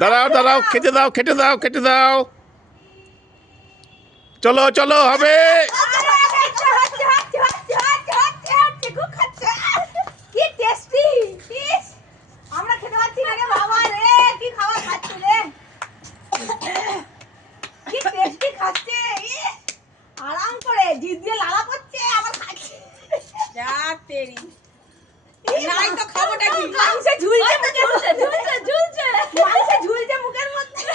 দাঁড়াও দাঁড়াও, খেতে দাও খেতে দাও খেতে দাও। চলো চলো, হবে। আমরা খেতে পাচ্ছি না রে বাবা রে, কি খাবার খাচ্ছে রে, কি টেস্টি খাচ্ছে। আরাম করে জিভ দিয়ে লালা করছে, আবার খাচ্ছে। যা তেরি, নাই তো খাবোটা কি? মাংসে ঝুলছে মুখের মধ্যে, ঝুলছে মাংসে ঝুলছে মুখের মধ্যে।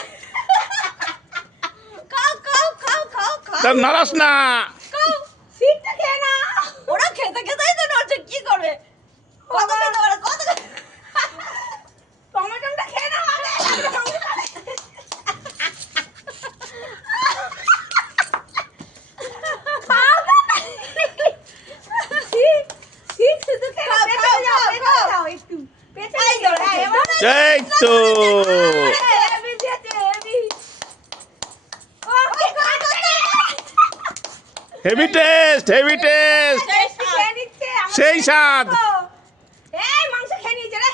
খাও খাও খাও খাও খাও, তার নারাস না। খাও, সিটটা খেয়ে না। ওরা খেতে খেতেই তো নড়ছে, কি করবে? কত খেতে পারে, কত টমেটোটা খেয়ে নাও আগে। এই তো হেভি টেস্ট, হেভি টেস্ট, সেই স্বাদ। মাংস খেয়ে নিয়েছে রে,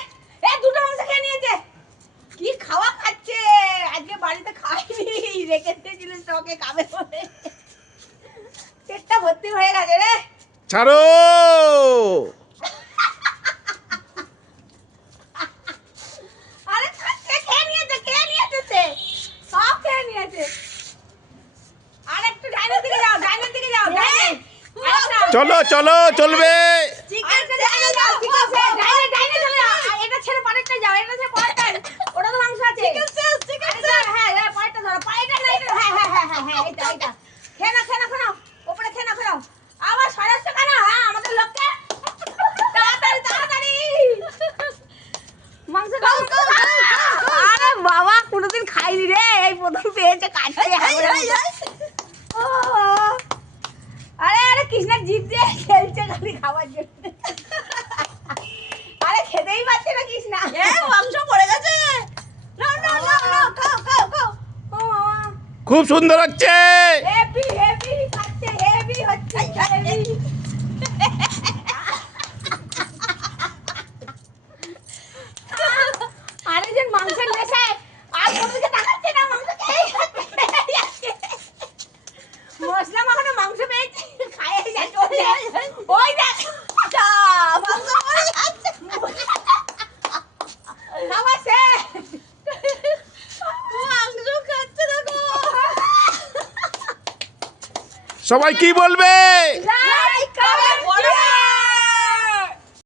দুটো মাংস খেয়ে নিয়েছে। কি খাওয়া খাচ্ছে, আজকে বাড়িতে খাইনি, রেখে দিয়েছিল স্টকে খাবে বলে। পেটটা ভর্তি হয়ে গেছে রে। ছাড়ো। আরে খাচ্ছে, খেয়ে নিয়েছে সে, সব খেয়ে নিয়েছে। আর একটু ডাইনের দিকে যাও, ডাইনের দিকে যাও, ডাইনে। চলো চলো, চলবে। ডাইনে চলে যাও, এটা ছেড়ে পরেরটা যাও, এটা ছেড়ে পরেরটা, ওটা তো মাংস আছে। হ্যাঁ হ্যাঁ, পরেরটা ধরো, পরেরটা না, এটা হ্যাঁ হ্যাঁ হ্যাঁ হ্যাঁ, এটা এটা খেয়ে নাও, খেয়ে নাও, খেয়ে নাও, ওপরে খেয়ে নাও, খেয়ে নাও। আবার সরাসরি কেন? হ্যাঁ, আমাদের লোককে তাড়াতাড়ি তাড়াতাড়ি মাংস খাও। আরে বাবা, কোনোদিন খাইনি রে, এই প্রথম পেয়েছে, কাটছে। আরে আরে, কৃষ্ণার জিভ দিয়ে খেলছে খালি খাওয়ার জন্য। আরে খেতেই পারছে না কৃষ্ণা, মাংস পড়ে গেছে। নাও নাও নাও নাও, খাও খাও খাও। ও মামা, খুব সুন্দর হচ্ছে। হেভি হেভি খাচ্ছে, হেভি হচ্ছে, হেভি। আরে যে মাংসের নেশায় আর কোনোদিকে তাকাচ্ছে না, মাংস খেয়েই যাচ্ছে। মশলা মাখানো মাংস পেয়েছে, খাইয়ে যাচ্ছে। ওই দেখ, মাংস পড়ে যাচ্ছে। খাবার শেষ। মাংস খাচ্ছে দেখো। সবাই কি বলবে? লাইক